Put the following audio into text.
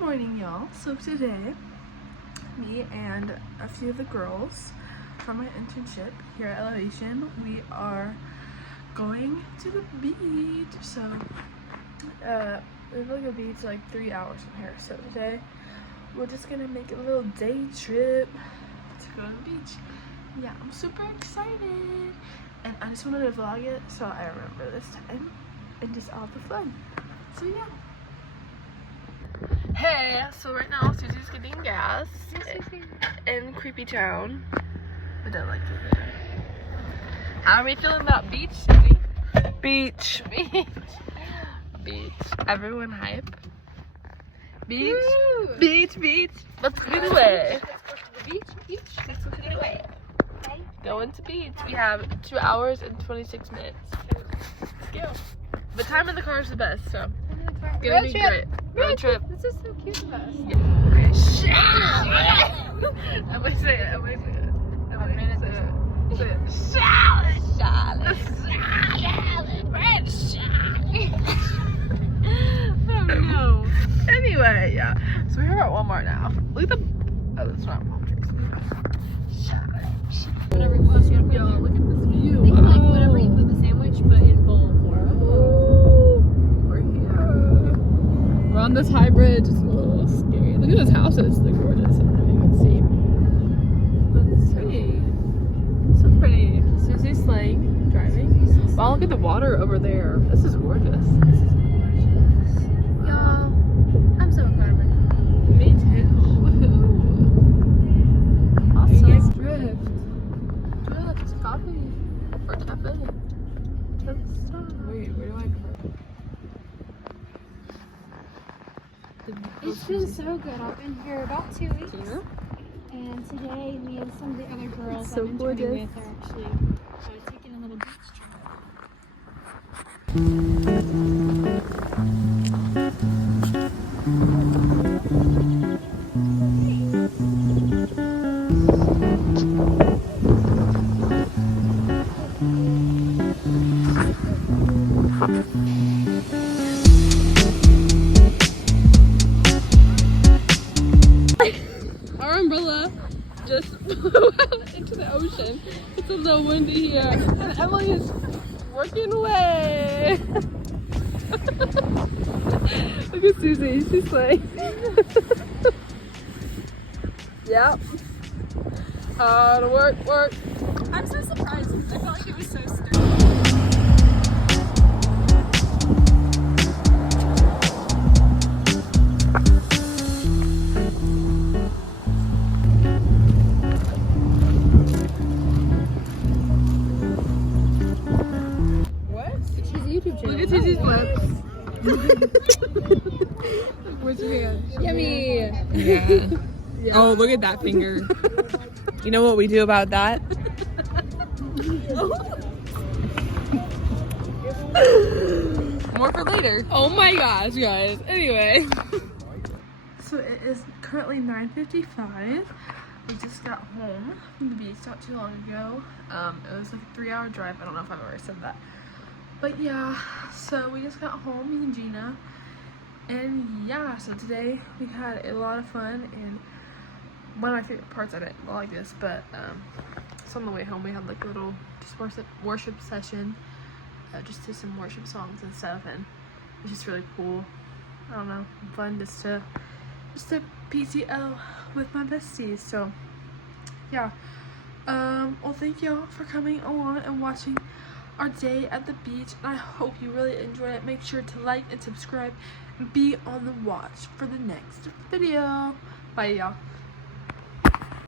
morning, y'all. So today, me and a few of the girls from my internship here at Elevation, we are going to the beach. So we live like a beach like 3 hours from here. So today we're just gonna make a little day trip to go to the beach. Yeah, I'm super excited, and I just wanted to vlog it so I remember this time and just all the fun. So yeah. Hey, so right now Susie's getting gas in Creepy Town. I don't like it there. How are we feeling about beach, Susie? Beach. Beach. Everyone hype. Beach. Woo! Beach. Let's get away. Let's go to the beach. Let's go get away. Okay. Going to beach. We have 2 hours and 26 minutes. Let's go. The time in the car is the best, so it's gonna be great. Road trip. This is so cute of us. Yeah. I'm gonna say it. Say it. Charlotte. Oh no. Anyway, yeah. So we're here at Walmart now. Look at the. Oh, that's not Walmart. Whatever close you gotta put. Look at this view. Think like whenever you put the sandwich, but in bowl form. We're here. We're on this high bridge. It's a little scary. Look at those houses. They're gorgeous. I don't know if you can see. Let's see. So pretty. Susie's like driving. Wow, look at the water over there. This is gorgeous. Y'all, I'm so proud of her. Me too. Awesome. Drift. Drift. Coffee. Or cafe. Wait, where do I put? It's been so good. I've been here about 2 weeks. Here? And today, me and some of the other girls It's so I'm interning gorgeous. with are actually taking a little beach trip. Our umbrella just blew out into the ocean. It's a little windy here. And Emily is working away. Look at Susie. She's like, yep. Hard work. I'm so surprised. I felt like it was so sturdy. Look at Susie's lips. Where's your hand? Yummy. Yeah. Oh, look at that finger. You know what we do about that? More for later. Oh my gosh, guys. Anyway. So it is currently 9:55. We just got home from the beach not too long ago. It was like a 3-hour drive. I don't know if I've already said that. But yeah, so we just got home, me and Gina. And yeah, so today we had a lot of fun, and one of my favorite parts, I didn't vlog this, but so on the way home we had like a little just worship session, just to some worship songs and stuff, and it was just really cool. I don't know, fun just to PTO with my besties. So yeah, well, thank y'all for coming along and watching our day at the beach. I hope you really enjoyed it. Make sure to like and subscribe and be on the watch for the next video. Bye, y'all.